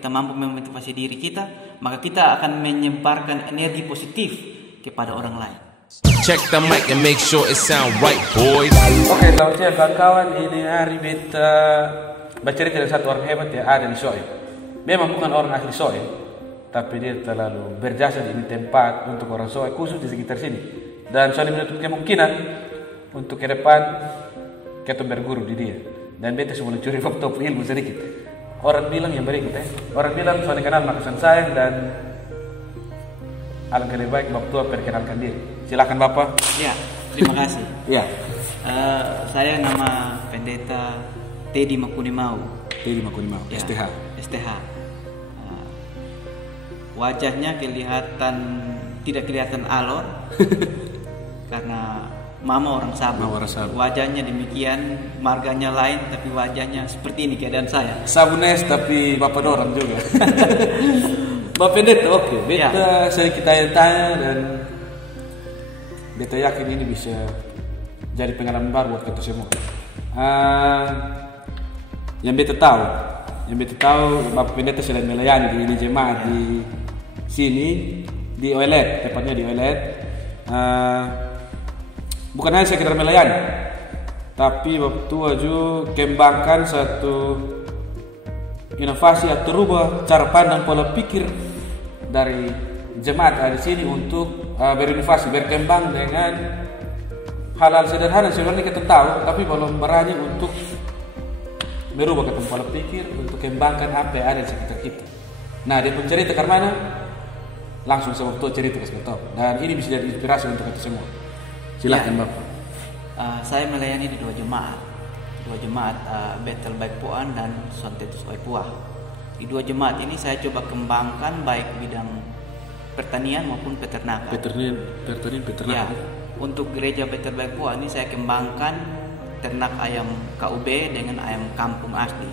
kita mampu memotivasi diri kita, maka kita akan menyebarkan energi positif kepada orang lain. Check the mic and make sure it sound right, boys. Oke, selamat siang kawan-kawan. Ini hari beta bercerita dengan satu orang hebat ya, Aden Soe. Memang bukan orang asli Soe, tapi dia terlalu berjasa di ini tempat untuk orang Soe khusus di sekitar sini. Dan Soe menutup kemungkinan untuk ke depan kita berguru di dia. Dan beta sudah curi fakta ilmu sedikit. Orang bilang yang berikut Orang bilang Soe kenal makasan sayang dan alangkah lebih baik Bapak Tua perkenalkan diri. Silakan Bapak. Ya, terima kasih. Ya. Saya nama Pendeta Teddy Makunimau. Teddy Makunimau, Ya, STH. STH. Wajahnya tidak kelihatan alor karena mama orang Sabah. Wajahnya demikian, marganya lain, tapi wajahnya seperti ini keadaan saya. Sabunes tapi Bapak dorang juga. Bapak Pendeta, oke. Beta sedikit tanya-tanya dan beta yakin ini bisa jadi pengalaman baru buat kita semua. Yang beta tahu, Bapak Pendeta selain melayani di jemaat di sini di Oelet, tepatnya di Oelet. Bukan hanya sekedar melayani, tapi Bapak Tua juga kembangkan satu inovasi atau rubah cara pandang pola pikir dari jemaat di sini untuk berinovasi, berkembang dengan hal-hal sederhana sebenarnya kita tahu, tapi belum berani untuk merubah ke pola pikir untuk kembangkan apa yang ada di sekitar kita. Nah, dia pun cerita ke mana? Langsung saya waktu cerita ke kita. Dan ini bisa jadi inspirasi untuk kita semua. Silakan Bapak. Saya melayani di dua jemaat Bethel Baikpoan dan Sontetus Oipuah. Di dua jemaat ini saya coba kembangkan baik bidang pertanian maupun peternakan. Pertanian, peternakan. Ya, untuk gereja Bethel Baikpoan ini saya kembangkan ternak ayam KUB dengan ayam kampung asli.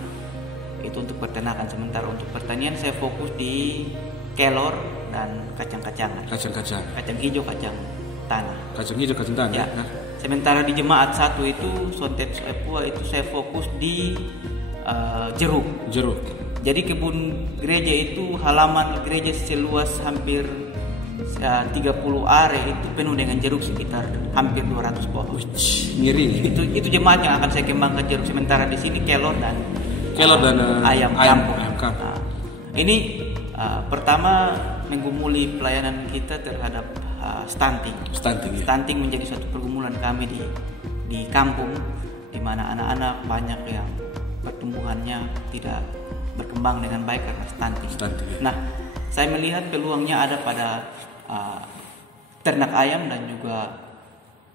Itu untuk peternakan. Sementara untuk pertanian saya fokus di kelor dan kacang-kacangan. Kacang hijau, kacang tanah. Ya. Sementara di jemaat satu itu Sontetus Oipuah itu saya fokus di jeruk. Jadi kebun gereja itu, halaman gereja seluas hampir 30 are itu penuh dengan jeruk, sekitar hampir 200 pohon. Ngiri. Itu jemaat yang akan saya kembangkan jeruk. Sementara di sini kelor dan ayam kampung. Nah, ini pertama menggumuli pelayanan kita terhadap stunting. Stunting menjadi satu pergumulan kami di kampung, di mana anak-anak banyak yang pertumbuhannya tidak berkembang dengan baik karena stunting. Nah, saya melihat peluangnya ada pada ternak ayam dan juga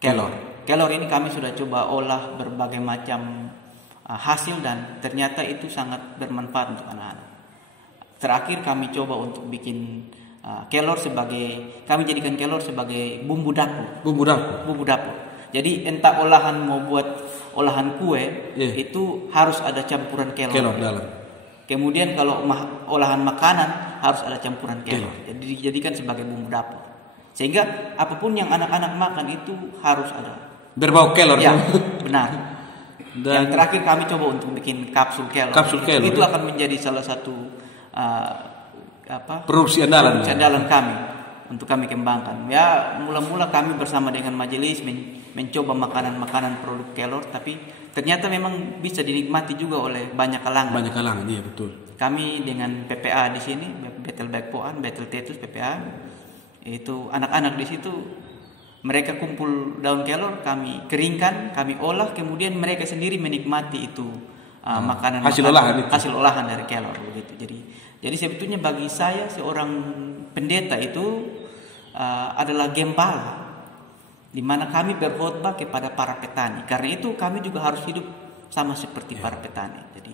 kelor. Kelor ini kami sudah coba olah berbagai macam hasil dan ternyata itu sangat bermanfaat untuk anak-anak. Terakhir kami coba untuk bikin kami jadikan kelor sebagai bumbu dapur. Jadi entah mau buat olahan kue, itu harus ada campuran kelor dalam. Kemudian kalau olahan makanan harus ada campuran kelor. Jadi dijadikan sebagai bumbu dapur. Sehingga apapun yang anak-anak makan itu harus ada berbau kelor. Ya, benar. Dan yang terakhir kami coba untuk bikin kapsul kelor. Itu akan menjadi salah satu produksi andalan kami untuk kami kembangkan. Ya, mula-mula kami bersama dengan majelis mencoba makanan-makanan produk kelor, tapi ternyata memang bisa dinikmati juga oleh banyak kalangan. Iya betul. Kami dengan PPA di sini, Bethel Baikpoan, Bethel Tetus PPA, itu anak-anak di situ mereka kumpul daun kelor, kami keringkan, kami olah, kemudian mereka sendiri menikmati itu makanan hasil olahan dari kelor begitu. Jadi sebetulnya bagi saya seorang pendeta itu adalah gembala, di mana kami berkhotbah kepada para petani. Karena itu kami juga harus hidup sama seperti para petani. Jadi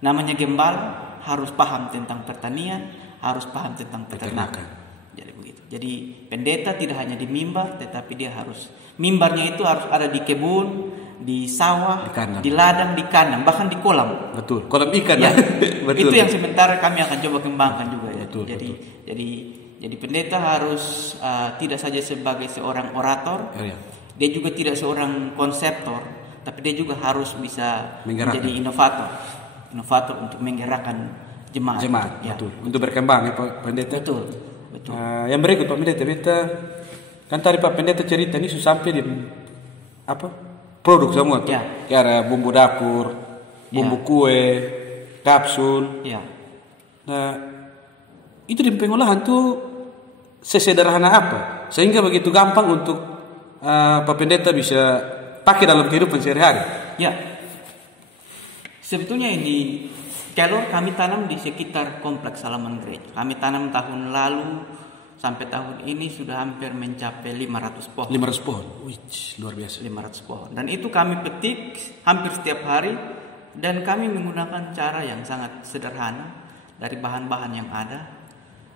namanya gembala harus paham tentang pertanian, harus paham tentang peternakan. Jadi begitu. Jadi pendeta tidak hanya di mimbar, tetapi dia harus mimbarnya itu harus ada di kebun, di sawah, di ladang, di kandang, bahkan di kolam. Betul. Kolam ikan. Ya. Betul. Itu yang sementara kami akan coba kembangkan juga ya. Betul, Jadi pendeta harus tidak saja sebagai seorang orator, dia juga tidak seorang konseptor, tapi dia juga harus bisa menjadi inovator untuk menggerakkan jemaat. Ya. Betul. Untuk berkembang ya Pak Pendeta. Betul. Yang berikut Pak Pendeta, kan tadi Pak Pendeta cerita ini sudah sampai di produk semua tuh. Kayak ada bumbu dapur, bumbu kue, kapsul. Nah, itu di pengolahan tuh sesederhana apa sehingga begitu gampang untuk Pak Pendeta bisa pakai dalam kehidupan sehari-hari. Ya, sebetulnya ini kelor kami tanam di sekitar kompleks halaman gereja. Kami tanam tahun lalu sampai tahun ini sudah hampir mencapai 500 pohon. 500 pohon, wih, luar biasa. 500 pohon. Dan itu kami petik hampir setiap hari dan kami menggunakan cara yang sangat sederhana dari bahan-bahan yang ada,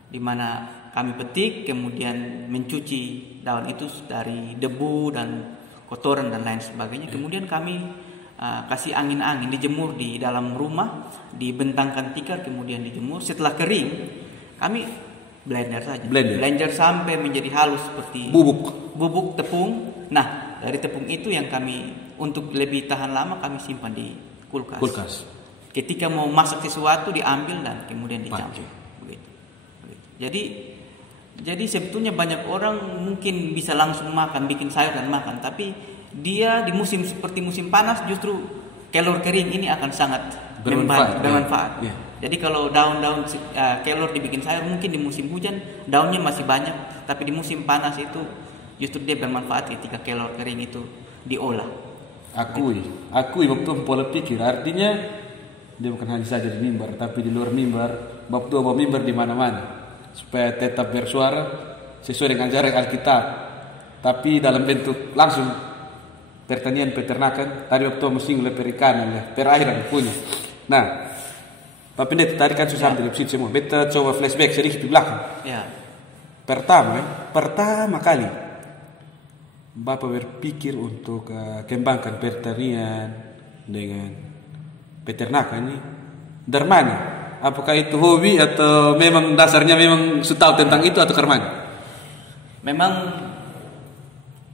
di mana kami petik kemudian mencuci daun itu dari debu dan kotoran dan lain sebagainya. Kemudian kami kasih angin-angin, dijemur di dalam rumah, dibentangkan tikar, kemudian dijemur. Setelah kering, kami blender saja. Blender sampai menjadi halus seperti bubuk tepung. Nah, dari tepung itu yang kami untuk lebih tahan lama kami simpan di kulkas. Ketika mau masak sesuatu diambil dan kemudian dicampur. Jadi sebetulnya banyak orang mungkin bisa langsung makan, bikin sayur dan makan, tapi dia di musim seperti musim panas justru kelor kering ini akan sangat bermanfaat. Jadi kalau daun-daun kelor dibikin sayur mungkin di musim hujan daunnya masih banyak, tapi di musim panas itu justru dia bermanfaat ketika kelor kering itu diolah. Akui waktu pola pikir, artinya dia bukan hanya saja di mimbar, tapi di luar mimbar, bawa mimbar di mana-mana supaya tetap bersuara sesuai dengan ajaran Alkitab, tapi dalam bentuk langsung pertanian peternakan. Tadi waktu mesin oleh perikanan, perairan punya. Nah, Pak Pendeta tadi kan susah sampai di semua. Beta coba flashback sedikit di belakang. Pertama kali Bapak berpikir untuk kembangkan pertanian dengan peternakan ini dari mana? Apakah itu hobi atau memang dasarnya memang sudah tahu tentang itu atau karena? Memang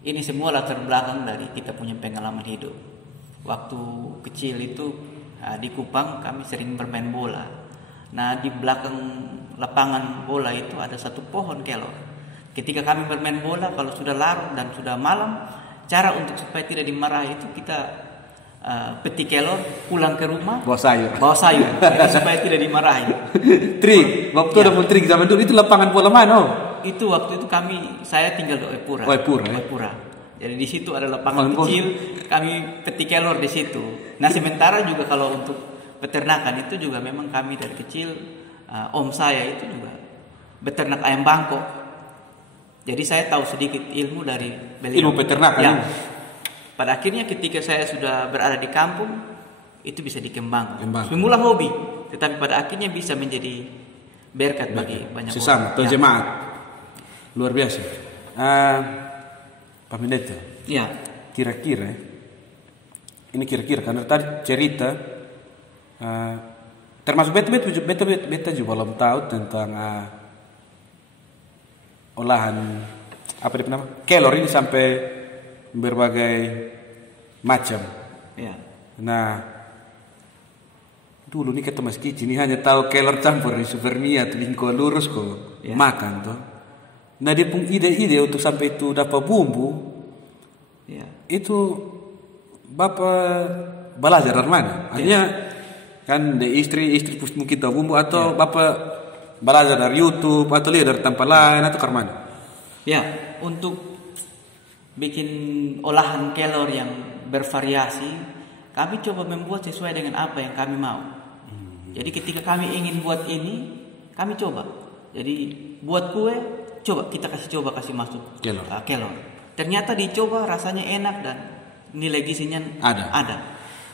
ini semua latar belakang dari kita punya pengalaman hidup. Waktu kecil itu di Kupang kami sering bermain bola. Nah, di belakang lapangan bola itu ada satu pohon kelor. Ketika kami bermain bola, kalau sudah larut dan sudah malam, cara untuk supaya tidak dimarahi itu kita petik kelor, pulang ke rumah, bawa sayur, jadi supaya tidak dimarahi. Trik, waktu ada trik zaman dulu itu lapangan bola mana? Itu waktu itu saya tinggal di Oepura. Jadi di situ ada lapangan kecil, kami petik kelor di situ. Nah, sementara juga kalau untuk peternakan itu juga memang kami dari kecil, om saya itu juga beternak ayam bangkok. Jadi saya tahu sedikit ilmu dari beliau. Ilmu peternakan. Ya. Pada akhirnya ketika saya sudah berada di kampung, itu bisa dikembangkan. Semula hobi, tetapi pada akhirnya bisa menjadi berkat bagi banyak orang. Sesama, jemaat. Luar biasa. Pak Pendeta. Ya. Kira-kira karena tadi cerita, termasuk beta juga belum tahu tentang olahan kelor ini sampai berbagai macam. Ya. Nah, dulu nih kata Mas Kici ini hanya tahu kelor campur di supermia atau lingko lurus kok makan tuh. Nah, dia pun ide-ide untuk sampai itu dapat bumbu. Ya. Itu Bapak belajar dari mana? Artinya kan di istri mungkin tahu bumbu atau Bapak belajar dari YouTube atau lihat dari tempat lain atau ke mana? Ya, untuk bikin olahan kelor yang bervariasi, kami coba membuat sesuai dengan apa yang kami mau. Jadi ketika kami ingin buat ini, kami coba. Jadi buat kue, kita kasih masuk kelor. Ternyata dicoba rasanya enak dan nilai gizinya ada.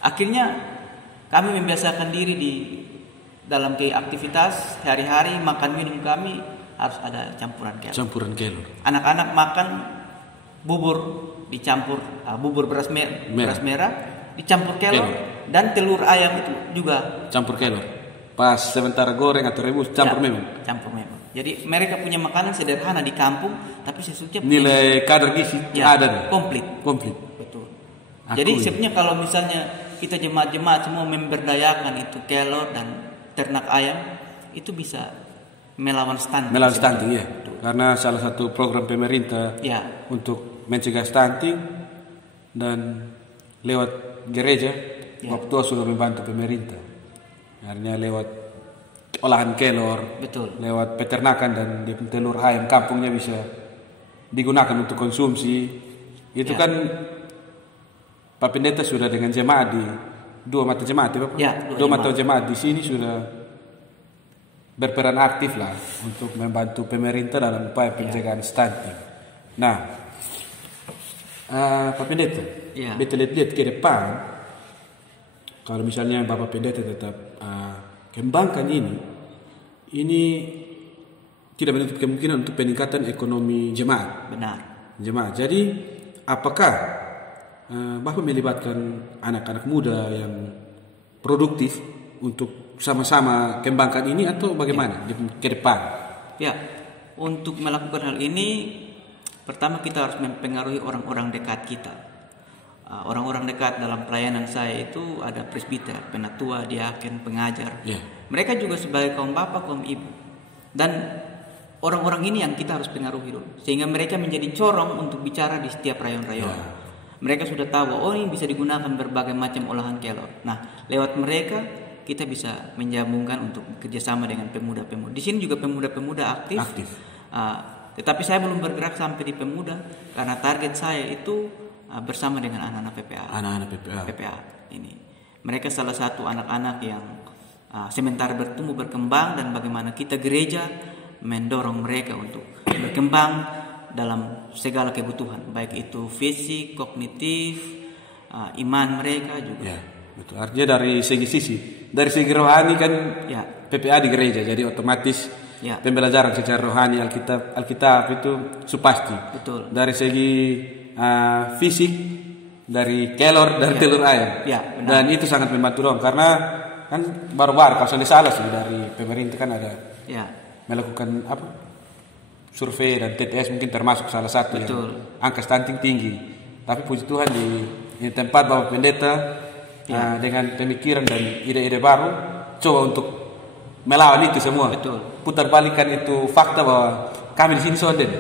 Akhirnya kami membiasakan diri di dalam aktivitas hari-hari makan minum kami harus ada campuran kelor. Anak-anak makan bubur dicampur bubur beras merah dicampur kelor dan telur ayam itu juga campur kelor. Pas sebentar goreng atau rebus campur memang. Jadi mereka punya makanan sederhana di kampung tapi sesungguhnya nilai kadar gizi ada komplit. Betul. Jadi sebenarnya kalau misalnya kita jemaat-jemaat semua memberdayakan itu kelor dan ternak ayam, itu bisa melawan stunting. Melawan stunting, ya. Karena salah satu program pemerintah untuk mencegah stunting, dan lewat gereja Bapa Tua sudah membantu pemerintah. Artinya lewat olahan kelor, lewat peternakan dan telur ayam kampungnya bisa digunakan untuk konsumsi. Itu kan Pak Pendeta sudah dengan jemaat di 2 mata jemaat, Bapak? Ya, 2 mata jemaat di sini sudah berperan aktif lah untuk membantu pemerintah dalam upaya pencegahan stunting. Nah, Pak Pendeta, beta lihat ke depan, kalau misalnya Bapak Pendeta tetap kembangkan ini tidak menutup kemungkinan untuk peningkatan ekonomi jemaat. Benar. Jemaat. Jadi, apakah Bapak melibatkan anak-anak muda yang produktif untuk sama-sama kembangkan ini, atau bagaimana ke depan? Ya, untuk melakukan hal ini, pertama kita harus mempengaruhi orang-orang dekat kita. Orang-orang dekat dalam pelayanan saya itu ada presbiter, penatua, diaken, pengajar. Mereka juga sebagai kaum bapak, kaum ibu. Dan orang-orang ini yang kita harus pengaruhi dulu, sehingga mereka menjadi corong untuk bicara di setiap rayon-rayon. Mereka sudah tahu, ini bisa digunakan berbagai macam olahan kelor. Nah, lewat mereka kita bisa menyambungkan untuk kerjasama dengan pemuda-pemuda. Di sini juga pemuda-pemuda aktif. Tetapi saya belum bergerak sampai di pemuda, karena target saya itu bersama dengan anak-anak PPA. Anak-anak PPA ini. Mereka salah satu anak-anak yang sementara bertumbuh berkembang, dan bagaimana kita gereja mendorong mereka untuk berkembang dalam segala kebutuhan, baik itu fisik, kognitif, iman mereka juga. Ya, betul. Artinya dari segi rohani kan PPA di gereja, jadi otomatis pembelajaran secara rohani Alkitab itu supasti. Betul. Dari segi fisik, dari kelor dan telur ayam. Dan itu sangat membantu dong, karena kan baru-baru kalau salah sih dari pemerintah kan ada melakukan survei dan TTS, mungkin termasuk salah satu yang angka stunting tinggi. Tapi puji Tuhan di tempat Bapak Pendeta dengan pemikiran dan ide-ide baru coba untuk melawan itu semua. Putar balikan itu fakta bahwa kami di sini soden,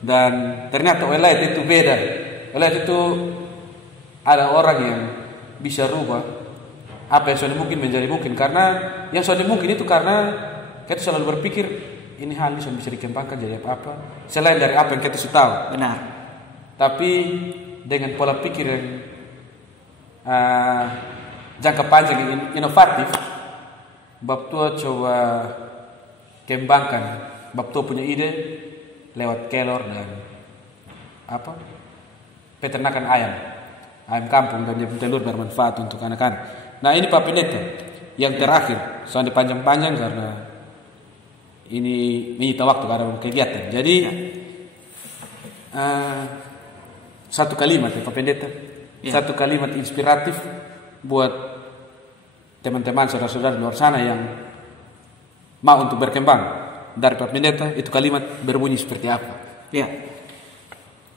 dan ternyata wilayah itu beda. Wilayah itu ada orang yang bisa rubah apa yang sudah mungkin menjadi mungkin, karena yang sudah mungkin itu karena kita selalu berpikir ini hal ini bisa dikembangkan jadi apa selain dari apa yang kita sudah tahu. Benar. Tapi dengan pola pikir yang jangka panjang yang inovatif, Bapa Tua coba kembangkan. Bapa Tua punya ide lewat kelor dan peternakan ayam kampung, dan dia telur bermanfaat untuk anak-anak. Nah, ini Pak Pendeta yang terakhir, soalnya panjang-panjang karena ini menyita waktu karena kegiatan. Jadi satu kalimat ya Pak Pendeta, satu kalimat inspiratif buat teman-teman saudara-saudara di luar sana yang mau untuk berkembang dari Pak Pendeta, itu kalimat berbunyi seperti apa? Ya,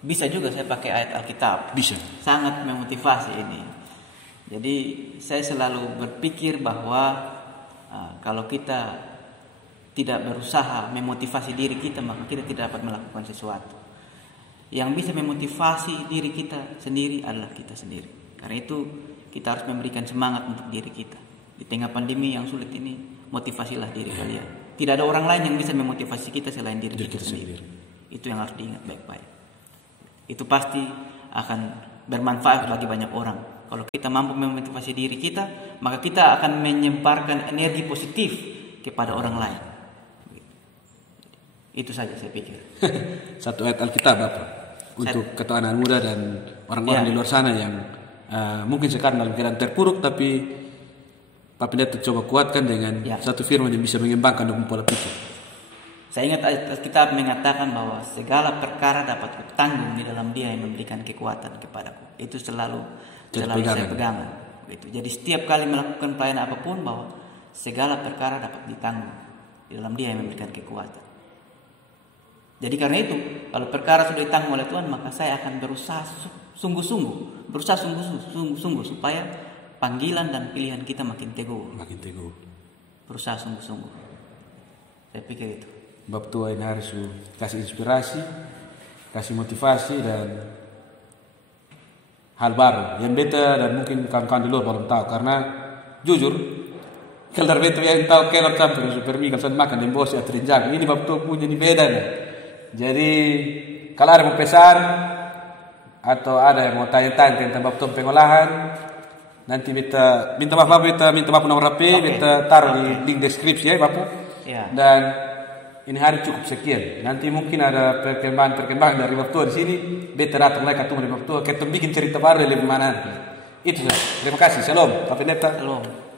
bisa juga saya pakai ayat Alkitab. Bisa. Sangat memotivasi ini. Jadi saya selalu berpikir bahwa kalau kita tidak berusaha memotivasi diri kita, maka kita tidak dapat melakukan sesuatu. Yang bisa memotivasi diri kita sendiri adalah kita sendiri. Karena itu kita harus memberikan semangat untuk diri kita. Di tengah pandemi yang sulit ini, motivasilah diri kalian. Tidak ada orang lain yang bisa memotivasi kita selain diri kita sendiri. Itu yang harus diingat baik-baik. Itu pasti akan bermanfaat bagi banyak orang. Kalau kita mampu memotivasi diri kita, maka kita akan menyebarkan energi positif kepada orang lain. Itu saja saya pikir. Satu ayat Alkitab Bapak untuk ketua anak muda dan orang-orang di luar sana yang mungkin sekarang dalam keadaan terpuruk, tapi Pak Pendeta coba kuatkan dengan satu firman yang bisa mengembangkan dengan pola pikir. Saya ingat ayat Alkitab mengatakan bahwa segala perkara dapat kutanggung di dalam Dia yang memberikan kekuatan kepadaku. Itu selalu saya pegangan. Jadi setiap kali melakukan pelayanan apapun, bahwa segala perkara dapat ditanggung di dalam Dia yang memberikan kekuatan. Jadi karena itu, kalau perkara sudah ditanggung oleh Tuhan, maka saya akan berusaha sungguh-sungguh supaya panggilan dan pilihan kita makin teguh. Makin teguh. Berusaha sungguh-sungguh. Saya pikir itu. Bab tua ini harus kasih inspirasi, kasih motivasi dan hal baru yang beta dan mungkin kawan-kawan di luar belum tahu, karena jujur kalau beta yang tahu kelor campur super mie kalau makan di bos atau rinjang ini bab tua punya ini beda nih. Jadi kalau ada mau pesan atau ada yang mau tanya-tanya tentang bab tua pengolahan, nanti beta minta maaf nomor HP, beta taruh di link deskripsi ya Bapak. Ya. Dan ini hari cukup sekian. Nanti mungkin ada perkembangan dari bab tua di sini. Beta datang lagi ketemu di bab tua, kita bikin cerita baru lebih mana nanti. Itu saja. Terima kasih. Shalom. Tapi neta. Shalom.